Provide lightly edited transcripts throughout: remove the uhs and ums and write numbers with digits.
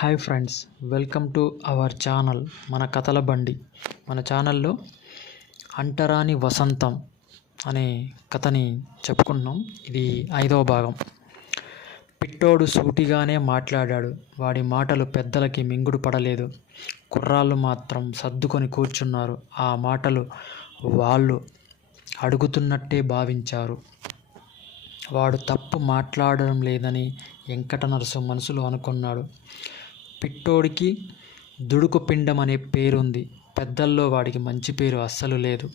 Hi friends, welcome to our channel మన కథల బండి. మన ఛానల్లో అంటరాని వసంతం అనే కథని చెప్పుకుంటున్నాం. ఇది 5వ భాగం. పిట్టోడు సూటిగానే మాట్లాడాడు. వాడి మాటలు పెద్దలకి మింగుడు పడలేదు. కుర్రాళ్ళు మాత్రం సర్దుకొని కూర్చున్నారు. ఆ మాటలు వాళ్ళు అడుగుతున్నట్టే భావించారు. వాడు తప్పు మాట్లాడడం లేదని వెంకట నరసు మనసులో అనుకున్నాడు. పిట్టోడికి దుడుకు పిండం అనే పేరుంది. పెద్దల్లో వాడికి మంచి పేరు అస్సలు లేదు.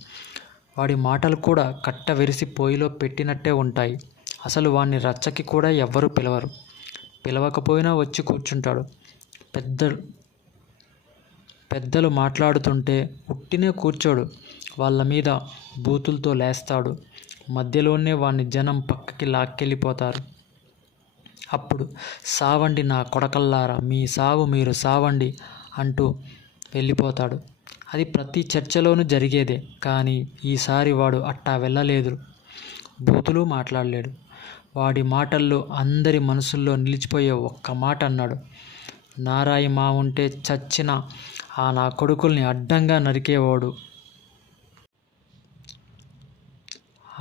వాడి మాటలు కూడా కట్ట వెరిసి పొయ్యిలో పెట్టినట్టే ఉంటాయి. అసలు వాడిని రచ్చకి కూడా ఎవ్వరూ పిలవరు. పిలవకపోయినా వచ్చి కూర్చుంటాడు. పెద్దలు మాట్లాడుతుంటే ఉట్టినే కూర్చోడు. వాళ్ళ మీద బూతులతో లేస్తాడు. మధ్యలోనే వాడిని జనం పక్కకి లాక్కెళ్ళిపోతారు. అప్పుడు సావండి నా కొడకల్లారా, మీ సావు మీరు సావండి అంటూ వెళ్ళిపోతాడు. అది ప్రతి చర్చలోనూ జరిగేదే. కానీ ఈసారి వాడు అట్టా వెళ్ళలేదు. బూతులు మాట్లాడలేడు. వాడి మాటల్లో అందరి మనసుల్లో నిలిచిపోయే ఒక్క మాట అన్నాడు. నారాయి మా ఉంటే చచ్చిన ఆ నా కొడుకుల్ని అడ్డంగా నరికేవాడు.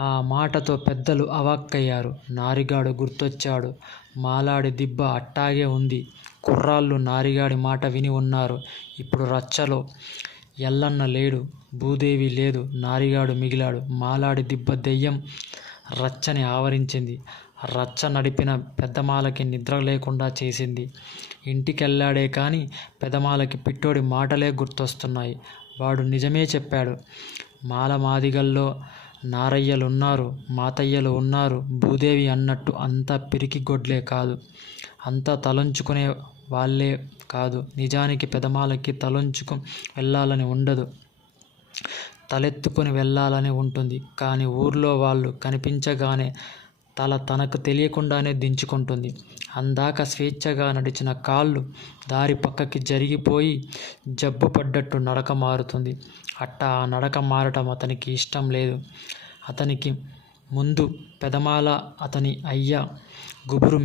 ఆ మాటతో పెద్దలు అవాక్కయ్యారు. నారిగాడు గుర్తొచ్చాడు. మాలాడి దిబ్బ అట్టాగే ఉంది. కుర్రాళ్ళు నారిగాడి మాట విని ఉన్నారు. ఇప్పుడు రచ్చలో ఎల్లన్న లేడు, భూదేవి లేదు, నారిగాడు మిగిలాడు. మాలాడి దిబ్బ దెయ్యం రచ్చని ఆవరించింది. రచ్చ నడిపిన పెద్దమాలకి నిద్ర లేకుండా చేసింది. ఇంటికెళ్ళాడే కానీ పెదమాలకి పిట్టోడి మాటలే గుర్తొస్తున్నాయి. వాడు నిజమే చెప్పాడు. మాదిగల్లో నారయ్యలున్నారు, మాతయ్యలు ఉన్నారు. భూదేవి అన్నట్టు అంతా పిరికి గొడ్లే కాదు, అంతా తలంచుకునే వాళ్ళే కాదు. నిజానికి పెదమాలకి తలంచుకు వెళ్ళాలని ఉండదు, తలెత్తుకొని వెళ్ళాలని ఉంటుంది. కానీ ఊర్లో వాళ్ళు కనిపించగానే తల తనకు తెలియకుండానే దించుకుంటుంది. అందాక స్వేచ్ఛగా నడిచిన కాళ్ళు దారి పక్కకి జరిగిపోయి జబ్బు పడ్డట్టు నడక మారుతుంది. అట్టా ఆ నడక మారటం అతనికి ఇష్టం లేదు. అతనికి ముందు పెదమాల, అతని అయ్య గుబురు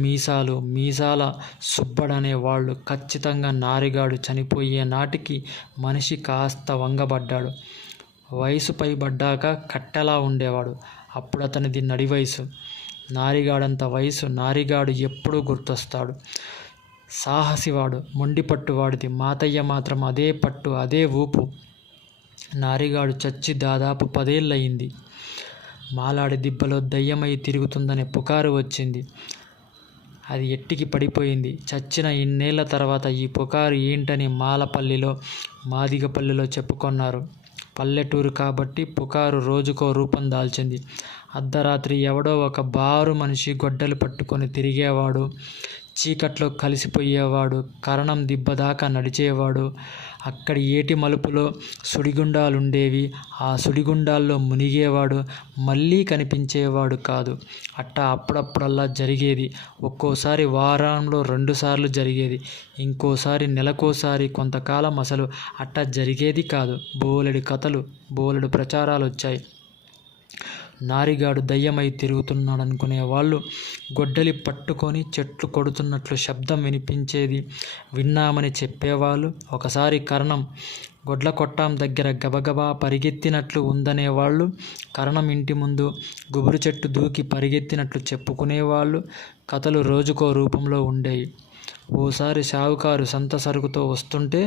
మీసాల సుబ్బడనే వాళ్ళు. ఖచ్చితంగా నారిగాడు చనిపోయే నాటికి మనిషి కాస్త వంగబడ్డాడు. వయసు పైబడ్డాక కట్టెలా ఉండేవాడు. అప్పుడు అతనిది నడి వయసు. నారిగాడంత వయసు. నారిగాడు ఎప్పుడూ గుర్తొస్తాడు. సాహసివాడు, మొండిపట్టువాడిది. మాతయ్య మాత్రం అదే పట్టు, అదే ఊపు. నారిగాడు చచ్చి దాదాపు 10 ఏళ్ళయింది. మాలాడి దిబ్బలో దయ్యమై తిరుగుతుందనే పుకారు వచ్చింది. అది ఎట్టికి పడిపోయింది. చచ్చిన ఇన్నేళ్ల తర్వాత ఈ పుకారు ఏంటని మాలపల్లిలో, మాదిగపల్లిలో చెప్పుకొన్నారు. పల్లెటూరు కాబట్టి పుకారు రోజుకో రూపం దాల్చింది. అర్ధరాత్రి ఎవడో ఒక బారు మనిషి గొడ్డలు పట్టుకొని తిరిగేవాడు. చీకట్లో కలిసిపోయేవాడు. కరణం దిబ్బదాకా నడిచేవాడు. అక్కడి ఏటి మలుపులో సుడిగుండాలుండేవి. ఆ సుడిగుండాల్లో మునిగేవాడు. మళ్ళీ కనిపించేవాడు కాదు. అట్టా అప్పుడప్పుడల్లా జరిగేది. ఒక్కోసారి వారంలో 2 సార్లు జరిగేది. ఇంకోసారి నెలకోసారి. కొంతకాలం అసలు అట్టా జరిగేది కాదు. బోలెడు కథలు, బోలెడు ప్రచారాలు వచ్చాయి. నారిగాడు దయ్యమై తిరుగుతున్నాడనుకునే వాళ్ళు గొడ్డలి పట్టుకొని చెట్లు కొడుతున్నట్లు శబ్దం వినిపించేది. విన్నామని చెప్పేవాళ్ళు. ఒకసారి కరణం గొడ్ల కొట్టాం దగ్గర గబగబా పరిగెత్తినట్లు ఉందనేవాళ్ళు. కరణం ఇంటి ముందు గుబురు చెట్టు దూకి పరిగెత్తినట్లు చెప్పుకునేవాళ్ళు. కథలు రోజుకో రూపంలో ఉండేవి. ఓసారి షావుకారు సంత సరుకుతో వస్తుంటే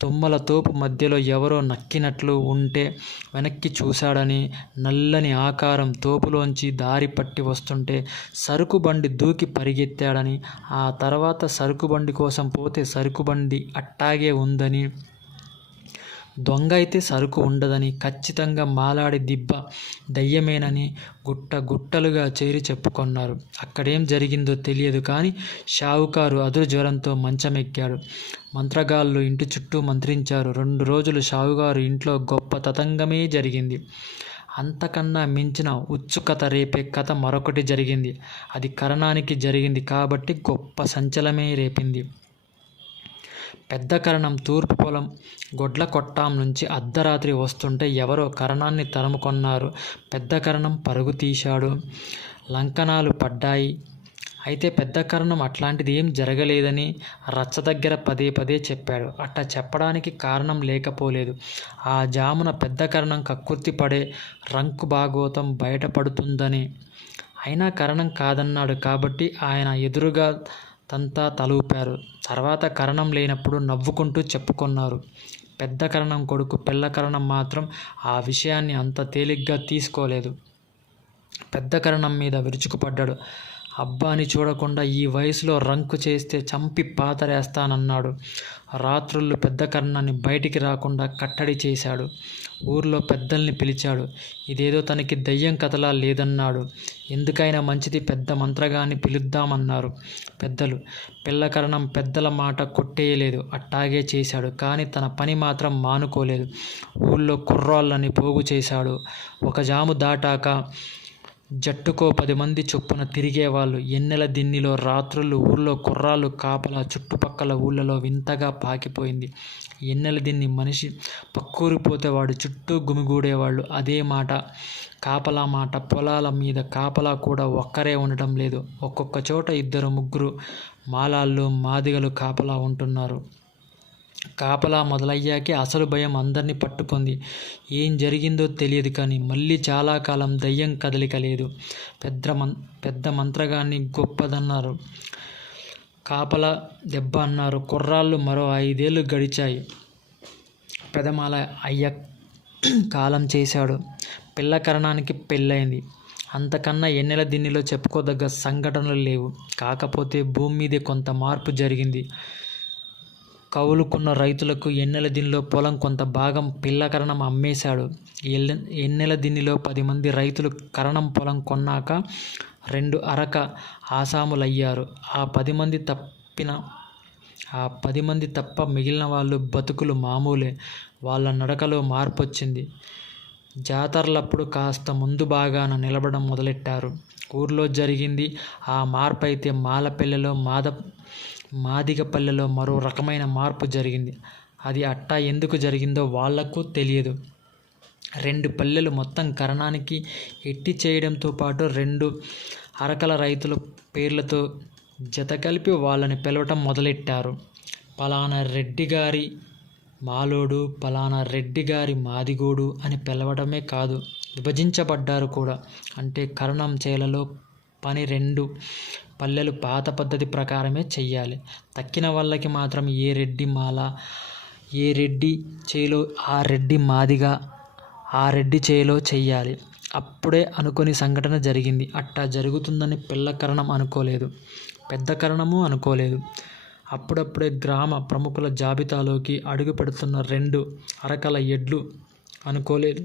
తుమ్మల తోపు మధ్యలో ఎవరో నక్కినట్లు ఉంటే వెనక్కి చూశాడని, నల్లని ఆకారం తోపులోంచి దారి పట్టి వస్తుంటే సరుకుబండి దూకి పరిగెత్తాడని, ఆ తర్వాత సరుకుబండి కోసం పోతే సరుకుబండి అట్టాగే ఉందని, దొంగ అయితే సరుకు ఉండదని, ఖచ్చితంగా మాలాడి దిబ్బ దయ్యమేనని గుట్టలుగా చేరి చెప్పుకొన్నారు. అక్కడేం జరిగిందో తెలియదు కానీ షావుకారు అదురు జ్వరంతో మంచమెక్కాడు. మంత్రగాళ్ళు ఇంటి చుట్టూ మంత్రించారు. 2 రోజులు షావుకారు ఇంట్లో గొప్ప తతంగమే జరిగింది. అంతకన్నా మించిన ఉత్సుకత రేపే కథ మరొకటి జరిగింది. అది కరణానికి జరిగింది కాబట్టి గొప్ప సంచలనమే రేపింది. పెద్ద కరణం తూర్పు పొలం గొడ్ల కొట్టాం నుంచి అర్ధరాత్రి వస్తుంటే ఎవరో కరణాన్ని తరుముకొన్నారు. పెద్ద కరణం పరుగు తీశాడు. లంకనాలు పడ్డాయి. అయితే పెద్ద కరణం అట్లాంటిది ఏం జరగలేదని రచ్చ దగ్గర పదే పదే చెప్పాడు. అట్లా చెప్పడానికి కారణం లేకపోలేదు. ఆ జామున పెద్ద కరణం కక్కుర్తి పడే రంకు భాగోతం బయటపడుతుందని. అయినా కరణం కాదన్నాడు కాబట్టి ఆయన ఎదురుగా తంతా తలూపారు. తర్వాత కరణం లేనప్పుడు నవ్వుకుంటూ చెప్పుకున్నారు. పెద్ద కరణం కొడుకు పిల్ల కరణం మాత్రం ఆ విషయాన్ని అంత తేలిగ్గా తీసుకోలేదు. పెద్ద కరణం మీద విరుచుకుపడ్డాడు. అబ్బాని చూడకుండా ఈ వయసులో రంకు చేస్తే చంపి పాతరేస్తానన్నాడు. రాత్రుళ్ళు పెద్ద కరణాన్ని బయటికి రాకుండా కట్టడి చేశాడు. ఊర్లో పెద్దల్ని పిలిచాడు. ఇదేదో తనకి దయ్యం కథలా లేదన్నాడు. ఎందుకైనా మంచిది పెద్ద మంత్రగాన్ని పిలుద్దామన్నారు పెద్దలు. పిల్లకరణం పెద్దల మాట కొట్టేయలేదు. అట్టాగే చేశాడు. కానీ తన పని మాత్రం మానుకోలేదు. ఊళ్ళో కుర్రాళ్ళని పోగు చేశాడు. ఒక జాము దాటాక జట్టుకో 10 మంది చొప్పున తిరిగేవాళ్ళు. ఎన్నెల దిన్నిలో రాత్రుళ్ళు ఊళ్ళో కుర్రాళ్ళు కాపలా చుట్టుపక్కల ఊళ్ళలో వింతగా పాకిపోయింది. ఎన్నెల దిన్ని మనిషి పక్కూరిపోతే వాడు చుట్టూ గుమిగూడేవాళ్ళు. అదే మాట కాపలా మాట. పొలాల మీద కాపలా కూడా ఒక్కరే ఉండటం లేదు. ఒక్కొక్క చోట 2, 3 మాలాళ్ళు మాదిగలు కాపలా ఉంటున్నారు. కాపలా మొదలయ్యాకే అసలు భయం అందరినీ పట్టుకుంది. ఏం జరిగిందో తెలియదు కానీ మళ్ళీ చాలా కాలం దయ్యం కదలిక లేదు. పెద్ద మంత్రగాన్ని గొప్పదన్నారు. కాపలా దెబ్బ అన్నారు. కుర్రాళ్ళు మరో 5 ఏళ్ళు గడిచాయి. పెదమాల అయ్య కాలం చేశాడు. పిల్ల కరణానికి పెళ్ళైంది. అంతకన్నా ఎన్నెల దిన్నిలో చెప్పుకోదగ్గ సంఘటనలు లేవు. కాకపోతే భూమి మీదే కొంత మార్పు జరిగింది. కౌలుకున్న రైతులకు ఎన్నెల దిన్నిలో పొలం కొంత భాగం పిల్ల కరణం అమ్మేశాడు. ఎన్నెల దిన్నిలో 10 మంది రైతులు కరణం పొలం కొన్నాక 2 అరక ఆసాములయ్యారు. ఆ 10 మంది తప్ప మిగిలిన వాళ్ళు బతుకులు మామూలే. వాళ్ళ నడకలో మార్పొచ్చింది. జాతరలప్పుడు కాస్త ముందు బాగాన నిలబడడం మొదలెట్టారు. ఊర్లో జరిగింది ఆ మార్పైతే మాలపల్లెలో మాదిగపల్లెలో మరో రకమైన మార్పు జరిగింది. అది అట్టా ఎందుకు జరిగిందో వాళ్లకు తెలియదు. 2 పల్లెలు మొత్తం కరణానికి ఎట్టి చేయడంతో పాటు 2 అరకల రైతుల పేర్లతో జత కలిపి వాళ్ళని పిలవటం మొదలెట్టారు. పలానా రెడ్డిగారి మాలోడు, పలానా రెడ్డిగారి మాదిగోడు అని పిలవడమే కాదు, విభజించబడ్డారు కూడా. అంటే కరణం చేలలో పని 2 పల్లెలు పాత పద్ధతి ప్రకారమే చెయ్యాలి. తక్కిన వాళ్ళకి మాత్రం ఏ రెడ్డి మాల, ఏ రెడ్డి చేలో ఆ రెడ్డి మాదిగా ఆ రెడ్డి చేలో చెయ్యాలి. అప్పుడే అనుకోని సంఘటన జరిగింది. అట్టా జరుగుతుందని పిల్ల కరణం అనుకోలేదు. పెద్ద కరణము అనుకోలేదు. అప్పుడప్పుడే గ్రామ ప్రముఖుల జాబితాలోకి అడుగు పెడుతున్న 2 అరకల ఎడ్లు అనుకోలేదు.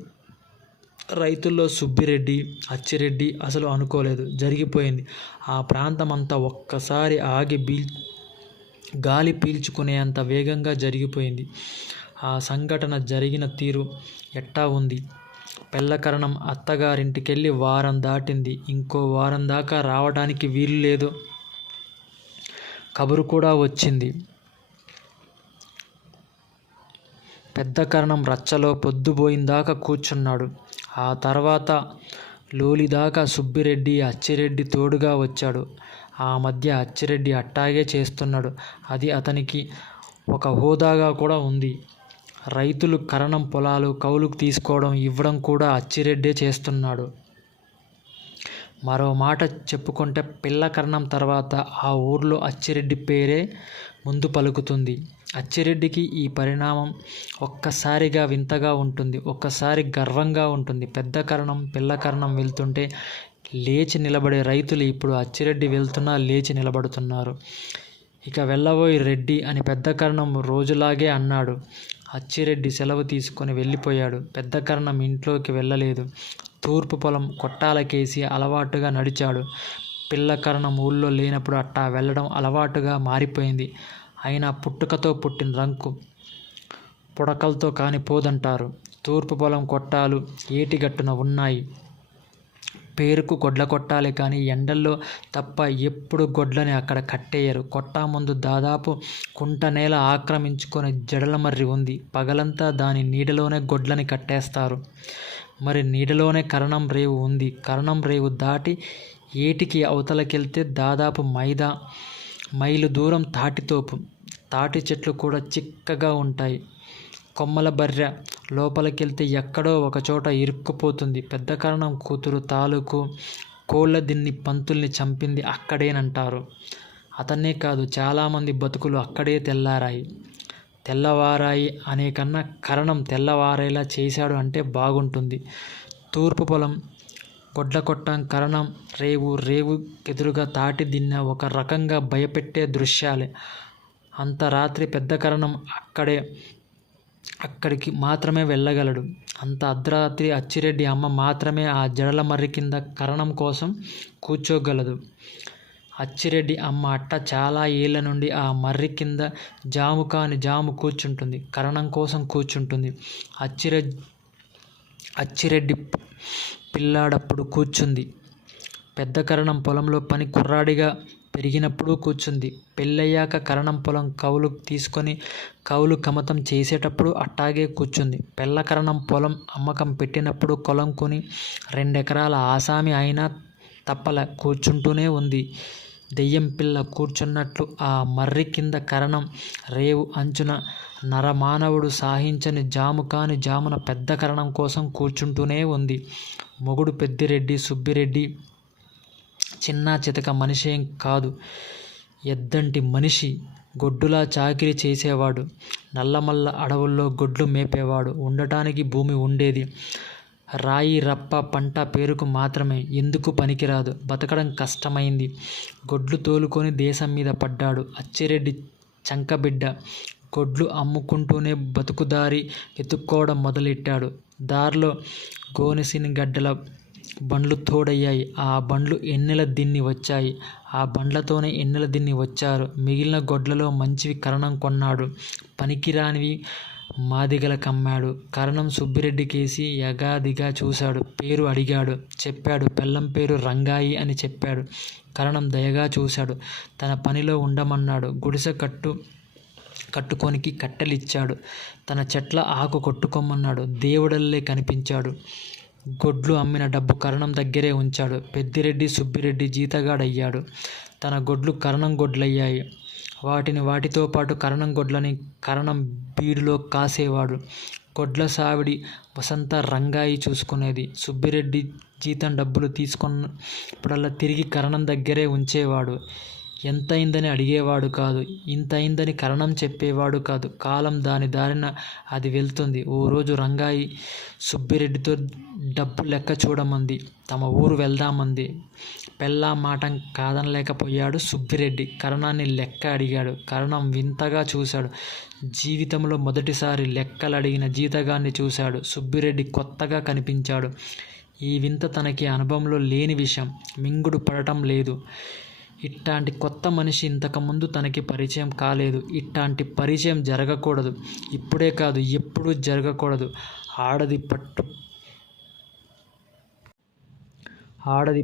రైతుల్లో సుబ్బిరెడ్డి, అచ్చిరెడ్డి అసలు అనుకోలేదు. జరిగిపోయింది. ఆ ప్రాంతమంతా ఒక్కసారి ఆగి గాలి పీల్చుకునేంత వేగంగా జరిగిపోయింది. ఆ సంఘటన జరిగిన తీరు ఎట్టా ఉంది. పిల్లకరణం అత్తగారింటికెళ్ళి వారం దాటింది. ఇంకో వారం దాకా రావడానికి వీలు లేదు. కబురు కూడా వచ్చింది. పెద్ద కరణం రచ్చలో పొద్దుపోయిందాకా కూర్చున్నాడు. ఆ తర్వాత లోలిదాకా సుబ్బిరెడ్డి, అచ్చిరెడ్డి తోడుగా వచ్చాడు. ఆ మధ్య అచ్చిరెడ్డి అట్టాగే చేస్తున్నాడు. అది అతనికి ఒక హోదాగా కూడా ఉంది. రైతులు కరణం పొలాలు కౌలుకు తీసుకోవడం, ఇవ్వడం కూడా అచ్చిరెడ్డే చేస్తున్నాడు. మరో మాట చెప్పుకుంటే పిల్ల కరణం తర్వాత ఆ ఊర్లో అచ్చిరెడ్డి పేరే ముందు పలుకుతుంది. అచ్చిరెడ్డికి ఈ పరిణామం ఒక్కసారిగా వింతగా ఉంటుంది, ఒక్కసారి గర్వంగా ఉంటుంది. పెద్ద కరణం, పిల్ల కరణం వెళ్తుంటే లేచి నిలబడే రైతులు ఇప్పుడు అచ్చిరెడ్డి వెళ్తున్నా లేచి నిలబడుతున్నారు. ఇక వెళ్ళబోయి రెడ్డి అని పెద్ద కరణం రోజులాగే అన్నాడు. అచ్చిరెడ్డి సెలవు తీసుకొని వెళ్ళిపోయాడు. పెద్ద కరణం ఇంట్లోకి వెళ్ళలేదు. తూర్పు పొలం కొట్టాలకేసి అలవాటుగా నడిచాడు. పిల్ల కరణం ఊళ్ళో లేనప్పుడు అట్టా వెళ్ళడం అలవాటుగా మారిపోయింది. అయినా పుట్టుకతో పుట్టిన రంకు పుడకలతో కాని పోదంటారు. తూర్పు పొలం కొట్టాలు ఏటిగట్టున ఉన్నాయి. పేరుకు గొడ్ల కొట్టాలి కానీ ఎండల్లో తప్ప ఎప్పుడు గొడ్లని అక్కడ కట్టేయరు. కొట్టా ముందు దాదాపు కుంట నేల ఆక్రమించుకొని జడలమర్రి ఉంది. పగలంతా దాని నీడలోనే గొడ్లని కట్టేస్తారు. మరి నీడలోనే కరణం రేవు ఉంది. కరణం రేవు దాటి ఏటికి అవతలకెళ్తే దాదాపు మైలు దూరం తాటితోపు. తాటి చెట్లు కూడా చిక్కగా ఉంటాయి. కొమ్మల బర్రె లోపలికెళ్తే ఎక్కడో ఒకచోట ఇరుక్కుపోతుంది. పెద్ద కరణం కూతురు తాలూకు కోళ్ళ దిన్ని పంతుల్ని చంపింది అక్కడేనంటారు. అతన్నే కాదు, చాలామంది బతుకులు అక్కడే తెల్లవారాయి అనే కన్నా కరణం తెల్లవారేలా చేశాడు అంటే బాగుంటుంది. తూర్పు పొలం, గొడ్లకొట్టం, కరణం రేవుకెదురుగా తాటి దిన్నె ఒక రకంగా భయపెట్టే దృశ్యాలే. అంత రాత్రి పెద్ద కరణం అక్కడికి మాత్రమే వెళ్ళగలడు. అంత అర్ధరాత్రి అచ్చిరెడ్డి అమ్మ మాత్రమే ఆ జడల మర్రి కింద కరణం కోసం కూర్చోగలదు. అచ్చిరెడ్డి అమ్మ అట్ట చాలా ఏళ్ల నుండి ఆ మర్రి కింద జాము కాని జాము కూర్చుంటుంది. కరణం కోసం కూర్చుంటుంది. అచ్చిరెడ్డి పిల్లాడప్పుడు కూర్చుంది. పెద్ద కరణం పొలంలో పని కుర్రాడిగా పెరిగినప్పుడు కూర్చుంది. పెళ్ళయ్యాక కరణం పొలం కౌలు తీసుకొని కౌలు కమతం చేసేటప్పుడు అట్టాగే కూర్చుంది. పెళ్ళ కరణం పొలం అమ్మకం పెట్టినప్పుడు పొలం కొని 2 ఎకరాల ఆసామి అయినా తప్పల కూర్చుంటూనే ఉంది. దెయ్యం పిల్ల కూర్చున్నట్లు ఆ మర్రి కింద కరణం రేవు అంచున నరమానవుడు సాహించని జాము కాని జామున పెద్ద కరణం కోసం కూర్చుంటూనే ఉంది. మొగుడు పెద్దిరెడ్డి సుబ్బిరెడ్డి చిన్నా చితక మనిషేం కాదు, ఎద్దంటి మనిషి. గొడ్డులా చాకిరీ చేసేవాడు. నల్లమల్ల అడవుల్లో గొడ్లు మేపేవాడు. ఉండటానికి భూమి ఉండేది. రాయి రప్ప పంట పేరుకు మాత్రమే, ఎందుకు పనికిరాదు. బతకడం కష్టమైంది. గొడ్లు తోలుకొని దేశం మీద పడ్డాడు. అచ్చిరెడ్డి చంకబిడ్డ. గొడ్లు అమ్ముకుంటూనే బతుకుదారి వెతుక్కోవడం మొదలెట్టాడు. దారిలో గోనెసినిగడ్డల బండ్లు తోడయ్యాయి. ఆ బండ్లు ఎన్నెల దిన్ని వచ్చాయి. ఆ బండ్లతోనే ఎన్నెల దిన్ని వచ్చారు. మిగిలిన గొడ్లలో మంచివి కరణం కొన్నాడు. పనికిరానివి మాదిగల కమ్మాడు. కరణం సుబ్బిరెడ్డికేసి యగాదిగా చూశాడు. పేరు అడిగాడు. చెప్పాడు. పెళ్ళం పేరు రంగాయి అని చెప్పాడు. కరణం దయగా చూశాడు. తన పనిలో ఉండమన్నాడు. గుడిసె కట్టుకోనికి కట్టెలిచ్చాడు. తన చెట్ల ఆకు కొట్టుకోమన్నాడు. దేవుడల్లే కనిపించాడు. గొడ్లు అమ్మిన డబ్బు కరణం దగ్గరే ఉంచాడు. పెద్దిరెడ్డి సుబ్బిరెడ్డి జీతగాడయ్యాడు. తన గొడ్లు కరణం గొడ్లయ్యాయి. వాటితో పాటు కరణం గొడ్లని కరణం బీడులో కాసేవాడు. గొడ్ల సావిడి వసంత రంగాయి చూసుకునేది. సుబ్బిరెడ్డి జీతం డబ్బులు తీసుకున్నప్పుడల్లా తిరిగి కరణం దగ్గరే ఉంచేవాడు. ఎంతయిందని అడిగేవాడు కాదు. ఇంతయిందని కరణం చెప్పేవాడు కాదు. కాలం దాని దారిన అది వెళ్తుంది. ఓ రోజు రంగాయి సుబ్బిరెడ్డితో డబ్బు లెక్క చూడమంది. తమ ఊరు వెళ్దామంది. పెళ్ళాం మాట కాదనలేకపోయాడు సుబ్బిరెడ్డి. కరణాన్ని లెక్క అడిగాడు. కరణం వింతగా చూశాడు. జీవితంలో మొదటిసారి లెక్కలడిగిన జీతగాన్ని చూశాడు. సుబ్బిరెడ్డి కొత్తగా కనిపించాడు. ఈ వింత తనకి అనుభవంలో లేని విషయం. మింగుడు పడటం లేదు. ఇట్టాంటి కొత్త మనిషి ఇంతకుముందు తనకి పరిచయం కాలేదు. ఇట్టాంటి పరిచయం జరగకూడదు. ఇప్పుడే కాదు, ఎప్పుడూ జరగకూడదు. ఆడది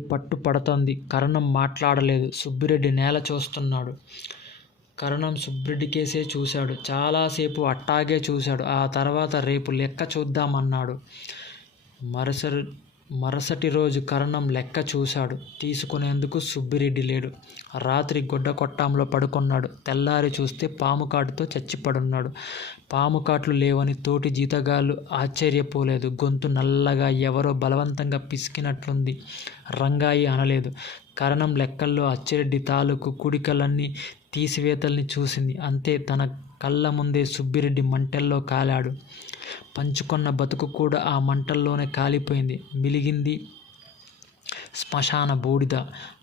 పట్టు పడుతోంది. కరణం మాట్లాడలేదు. సుబ్బిరెడ్డి నేల చూస్తున్నాడు. కరణం సుబ్బిరెడ్డికేసే చూశాడు. చాలాసేపు అట్టాగే చూశాడు. ఆ తర్వాత రేపు లెక్క చూద్దామన్నాడు. మరుసటి రోజు కరణం లెక్క చూశాడు. తీసుకునేందుకు సుబ్బిరెడ్డి లేడు. రాత్రి గొడ్డ కొట్టంలో పడుకున్నాడు. తెల్లారి చూస్తే పాము కాటుతో చచ్చిపడున్నాడు. పాము కాట్లు లేవని తోటి జీతగాళ్ళు ఆశ్చర్యపోలేదు. గొంతు నల్లగా ఎవరో బలవంతంగా పిసికినట్లుంది. రంగాయి అనలేదు. కరణం లెక్కల్లో అచ్చిరెడ్డి తాలూకు కుడికలన్నీ తీసివేతల్ని చూసింది. అంతే. తన కళ్ళ ముందే సుబ్బిరెడ్డి మంటల్లో కాలాడు. పంచుకొన్న బతుకు కూడా ఆ మంటల్లోనే కాలిపోయింది. మిలిగింది శ్మశాన బూడిద.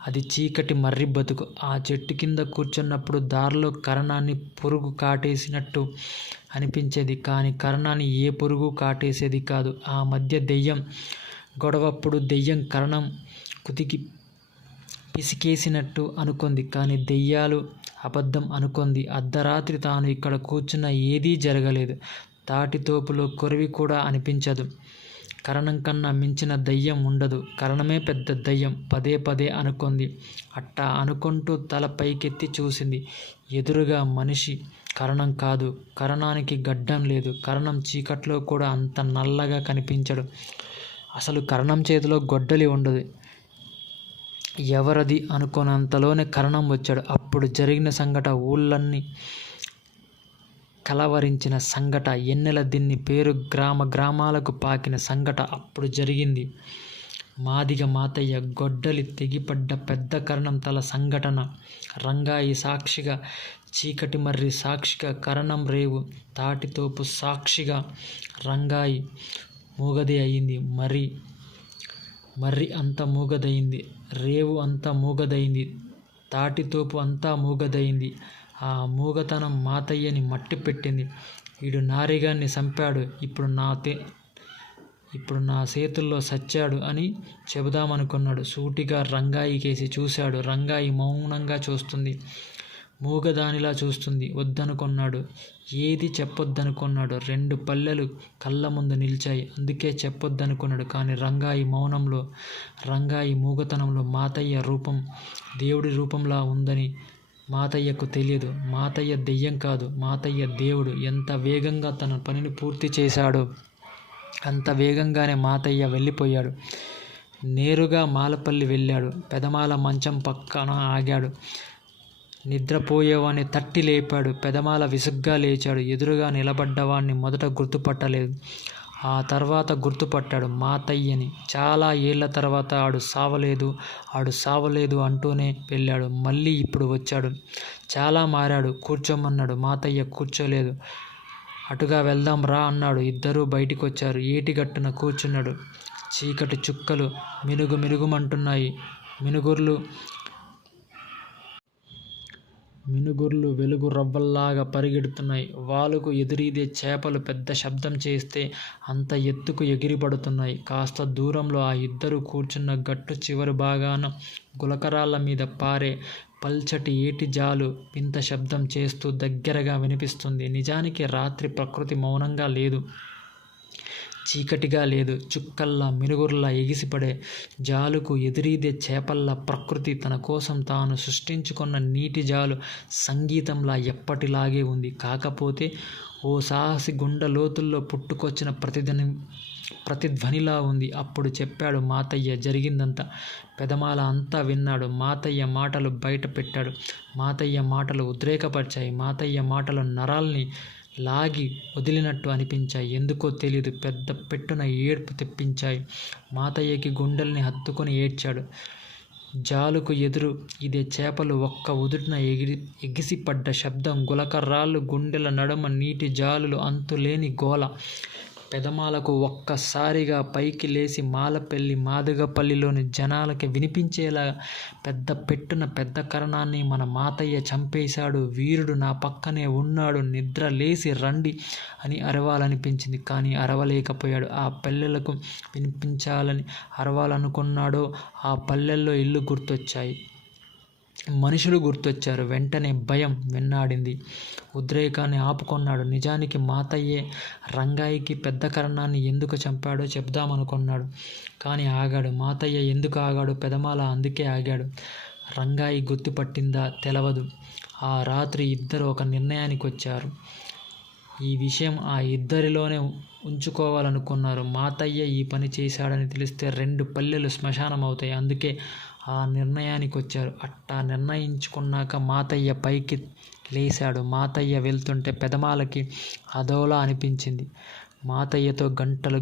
అది చీకటి మర్రి బతుకు. ఆ చెట్టు కింద కూర్చున్నప్పుడు దారిలో కరణాన్ని పురుగు కాటేసినట్టు అనిపించేది. కానీ కరణాన్ని ఏ పురుగు కాటేసేది కాదు. ఆ మధ్య దెయ్యం గొడవప్పుడు దెయ్యం కరణం కుతికి పిసికేసినట్టు అనుకుంది. కానీ దెయ్యాలు అబద్ధం అనుకుంది. అర్ధరాత్రి తాను ఇక్కడ కూర్చున్న ఏదీ జరగలేదు. తాటితోపులో కొరివి కూడా అనిపించదు. కరణం కన్నా మించిన దయ్యం ఉండదు. కరణమే పెద్ద దయ్యం పదే పదే అనుకుంది. అట్టా అనుకుంటూ తల పైకెత్తి చూసింది. ఎదురుగా మనిషి. కరణం కాదు. కరణానికి గడ్డం లేదు. కరణం చీకట్లో కూడా అంత నల్లగా కనిపించడు. అసలు కరణం చేతిలో గొడ్డలి ఉండదు. ఎవరది అనుకున్నంతలోనే కరణం వచ్చాడు. అప్పుడు జరిగిన సంఘటన ఊళ్ళన్నీ కలవరించిన సంఘటన, ఎన్నెల దిన్ని పేరు గ్రామాలకు పాకిన సంఘటన అప్పుడు జరిగింది. మాదిగ మాతయ్య గొడ్డలి తెగిపడ్డ పెద్ద కరణం తల సంఘటన. రంగాయి సాక్షిగా, చీకటి మర్రి సాక్షిగా, కరణం రేవు తాటితోపు సాక్షిగా. రంగాయి మూగది అయింది, మర్రి అంతా మూగదయింది, రేవు అంతా మూగదయింది, తాటితోపు అంతా మూగదయింది. ఆ మూగతనం మాతయ్యని మట్టి పెట్టింది. ఈడు నారిగాన్ని చంపాడు, ఇప్పుడు నా చేతుల్లో సచ్చాడు అని చెబుదామనుకున్నాడు. సూటిగా రంగాయి కేసి చూశాడు. రంగాయి మౌనంగా చూస్తుంది, మూగదానిలా చూస్తుంది. వద్దనుకున్నాడు, ఏది చెప్పొద్దనుకున్నాడు. 2 పల్లెలు కళ్ళ ముందు నిలిచాయి, అందుకే చెప్పొద్దనుకున్నాడు. కానీ రంగాయి మౌనంలో, రంగాయి మూగతనంలో మాతయ్య రూపం దేవుడి రూపంలా ఉందని మాతయ్యకు తెలియదు. మాతయ్య దెయ్యం కాదు, మాతయ్య దేవుడు. ఎంత వేగంగా తన పనిని పూర్తి చేశాడో అంత వేగంగానే మాతయ్య వెళ్ళిపోయాడు. నేరుగా మాలపల్లి వెళ్ళాడు. పెదమాల మంచం పక్కన ఆగాడు. నిద్రపోయేవాణ్ణి తట్టి లేపాడు. పెదమాల విసుగ్గా లేచాడు. ఎదురుగా నిలబడ్డవాణ్ణి మొదట గుర్తుపట్టలేదు, ఆ తర్వాత గుర్తుపట్టాడు మాతయ్యని. చాలా ఏళ్ల తర్వాత ఆడు సావలేదు అంటూనే వెళ్ళాడు. మళ్ళీ ఇప్పుడు వచ్చాడు. చాలా మారాడు. కూర్చోమన్నాడు. మాతయ్య కూర్చోలేదు. అటుగా వెళ్దాం రా అన్నాడు. ఇద్దరూ బయటికొచ్చారు. ఏటిగట్టున కూర్చున్నాడు. చీకటి చుక్కలు మినుగుమంటున్నాయి. మినుగుర్లు వెలుగు రవ్వల్లాగా పరిగెడుతున్నాయి. వాలుకు ఎదురీదే చేపలు పెద్ద శబ్దం చేస్తే అంత ఎత్తుకు ఎగిరిపడుతున్నాయి. కాస్త దూరంలో ఆ ఇద్దరు కూర్చున్న గట్టు చివరి భాగాన గులకరాళ్ళ మీద పారే పల్చటి ఏటి జాలు వింత శబ్దం చేస్తూ దగ్గరగా వినిపిస్తుంది. నిజానికి రాత్రి ప్రకృతి మౌనంగా లేదు, చీకటిగా లేదు. చుక్కల్లా, మినుగుర్లా ఎగిసిపడే జాలుకు ఎదురీదే చేపల్లా ప్రకృతి తన కోసం తాను సృష్టించుకున్న నీటి జాలు సంగీతంలా ఎప్పటిలాగే ఉంది. కాకపోతే ఓ సాహసి గుండె లోతుల్లో పుట్టుకొచ్చిన ప్రతిధ్వనిలా ఉంది. అప్పుడు చెప్పాడు మాతయ్య జరిగిందంతా. పెదమాల అంతా విన్నాడు. మాతయ్య మాటలు బయట పెట్టాడు. మాతయ్య మాటలు ఉద్రేకపరిచాయి. మాతయ్య మాటలు నరాల్ని లాగి వదిలినట్టు అనిపించాయి. ఎందుకో తెలీదు, పెద్ద పెట్టున ఏడ్పు తెప్పించాయి. మాతయ్యకి గుండెల్ని హత్తుకొని ఏడ్చాడు. జాలుకు ఎదురు ఇదే చేపలు ఒక్క ఉదుటిన ఎగిసిపడ్డ శబ్దం, గులకర్రాళ్ళు, గుండెల నడుమ నీటి జాలులు, అంతులేని గోల. పెదమాలకు ఒక్కసారిగా పైకి లేచి మాలపల్లి, మాదిగపల్లిలోని జనాలకి వినిపించేలా పెద్ద పెట్టున పెద్ద కరణాన్ని మన మాతయ్య చంపేశాడు, వీరుడు నా పక్కనే ఉన్నాడు, నిద్ర లేచి రండి అని అరవాలనిపించింది. కానీ అరవలేకపోయాడు. ఆ పల్లెలకు వినిపించాలని అరవాలనుకున్నాడో ఆ పల్లెల్లో ఇల్లు గుర్తొచ్చాయి, మనుషులు గుర్తొచ్చారు. వెంటనే భయం వెన్నాడింది. ఉద్రేకాన్ని ఆపుకొన్నాడు. నిజానికి మాతయ్యే రంగాయికి పెద్ద కరణాన్ని ఎందుకు చంపాడో చెప్దామనుకున్నాడు. కానీ ఆగాడు. మాతయ్య ఎందుకు ఆగాడు? పెదమాల అందుకే ఆగాడు. రంగాయి గుర్తుపట్టిందా తెలవదు. ఆ రాత్రి ఇద్దరు ఒక నిర్ణయానికి వచ్చారు. ఈ విషయం ఆ ఇద్దరిలోనే ఉంచుకోవాలనుకున్నారు. మాతయ్య ఈ పని చేశాడని తెలిస్తే 2 పల్లెలు శ్మశానం అవుతాయి. అందుకే ఆ నిర్ణయానికి వచ్చారు. అట్టా నిర్ణయించుకున్నాక మాతయ్య పైకి లేచాడు. మాతయ్య వెళ్తుంటే పెదమాలకి అదోలా అనిపించింది. మాతయ్యతో గంటలు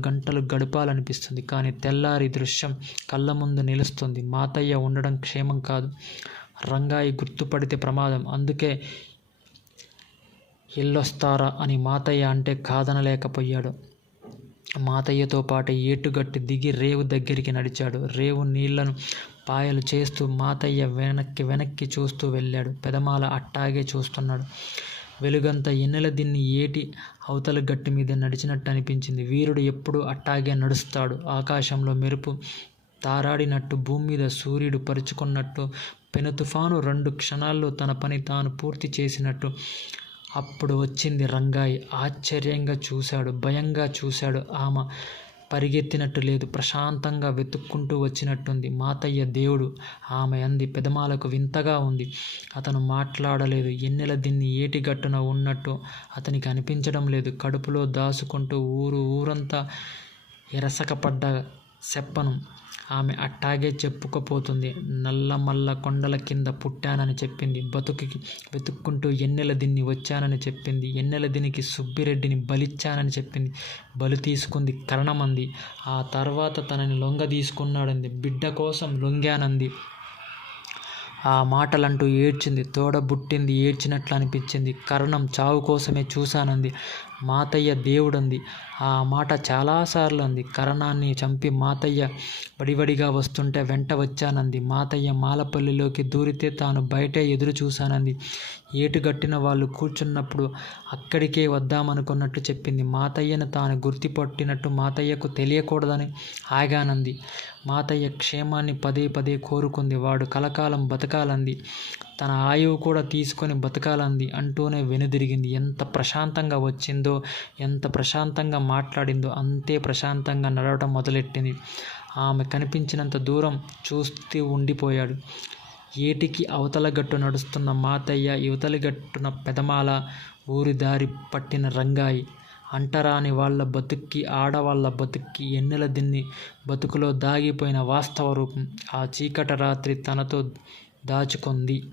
గడపాలనిపిస్తుంది. కానీ తెల్లారి దృశ్యం కళ్ళ ముందు నిలుస్తుంది. మాతయ్య ఉండడం క్షేమం కాదు. రంగాయి గుర్తుపడితే ప్రమాదం. అందుకే ఎల్లొస్తారా అని మాతయ్య అంటే కాదనలేకపోయాడు. మాతయ్యతో పాటు ఏటుగట్టి దిగి రేవు దగ్గరికి నడిచాడు. రేవు నీళ్లను పాయలు చేస్తూ మాతయ్య వెనక్కి చూస్తూ వెళ్ళాడు. పెదమాల అట్టాగే చూస్తున్నాడు. వెలుగంతా ఎన్నెల దిన్ని ఏటి అవతల గట్టి మీద నడిచినట్టు అనిపించింది. వీరుడు ఎప్పుడూ అట్టాగే నడుస్తాడు. ఆకాశంలో మెరుపు తారాడినట్టు, భూమి మీద సూర్యుడు పరుచుకున్నట్టు, పెను తుఫాను 2 క్షణాల్లో తన పని తాను పూర్తి చేసినట్టు. అప్పుడు వచ్చింది రంగాయి. ఆశ్చర్యంగా చూశాడు, భయంగా చూశాడు. ఆమె పరిగెత్తినట్టు లేదు, ప్రశాంతంగా వెతుక్కుంటూ వచ్చినట్టుంది. మాతయ్య దేవుడు, ఆమె అంది. పెదమాలకు వింతగా ఉంది. అతను మాట్లాడలేదు. ఎన్నెల దిన్ని ఏటిగట్టున ఉన్నట్టు అతనికి అనిపించడం లేదు. కడుపులో దాచుకుంటూ ఊరంతా ఎరసకపడ్డ చెప్పను. ఆమె అట్టాగే చెప్పుకుపోతుంది. నల్లమల్ల కొండల కింద పుట్టానని చెప్పింది. బతుకుకి వెతుక్కుంటూ ఎన్నెలదిన్ని వచ్చానని చెప్పింది. ఎన్నెలదినికి సుబ్బిరెడ్డిని బలిచ్చానని చెప్పింది. బలి తీసుకుంది కరణమంది. ఆ తర్వాత తనని లొంగ తీసుకున్నాడంది. బిడ్డ కోసం లొంగానంది. ఆ మాటలంటూ ఏడ్చింది. తోడబుట్టింది ఏడ్చినట్లు అనిపించింది. కరణం చావు కోసమే చూశానంది. మాతయ్య దేవుడంది. ఆ మాట చాలాసార్లు అంది. కరణాన్ని చంపి మాతయ్య వడివడిగా వస్తుంటే వెంట వచ్చానంది. మాతయ్య మాలపల్లిలోకి దూరితే తాను బయటే ఎదురు చూశానంది. ఏటుగట్టిన వాళ్ళు కూర్చున్నప్పుడు అక్కడికే వద్దామనుకున్నట్టు చెప్పింది. మాతయ్యను తాను గుర్తుపట్టినట్టు మాతయ్యకు తెలియకూడదని ఆగానంది. మాతయ్య క్షేమాన్ని పదే పదే కోరుకుంది. వాడు కలకాలం బతకాలంది. తన ఆయువు కూడా తీసుకొని బతకాలంది. అంటూనే వెనుదిరిగింది. ఎంత ప్రశాంతంగా వచ్చిందో, ఎంత ప్రశాంతంగా మాట్లాడిందో అంతే ప్రశాంతంగా నడవటం మొదలెట్టింది. ఆమె కనిపించినంత దూరం చూస్తూ ఉండిపోయాడు. ఏటికి అవతల గట్టు నడుస్తున్న మాతయ్య, యువతలి గట్టున పెదమాల, ఊరి దారి పట్టిన రంగాయి. అంటరాని వాళ్ళ బతుక్కి, ఆడవాళ్ళ బతుక్కి ఎన్నెల దిన్ని బతుకులో దాగిపోయిన వాస్తవ రూపం ఆ చీకట రాత్రి తనతో దాచుకుంది.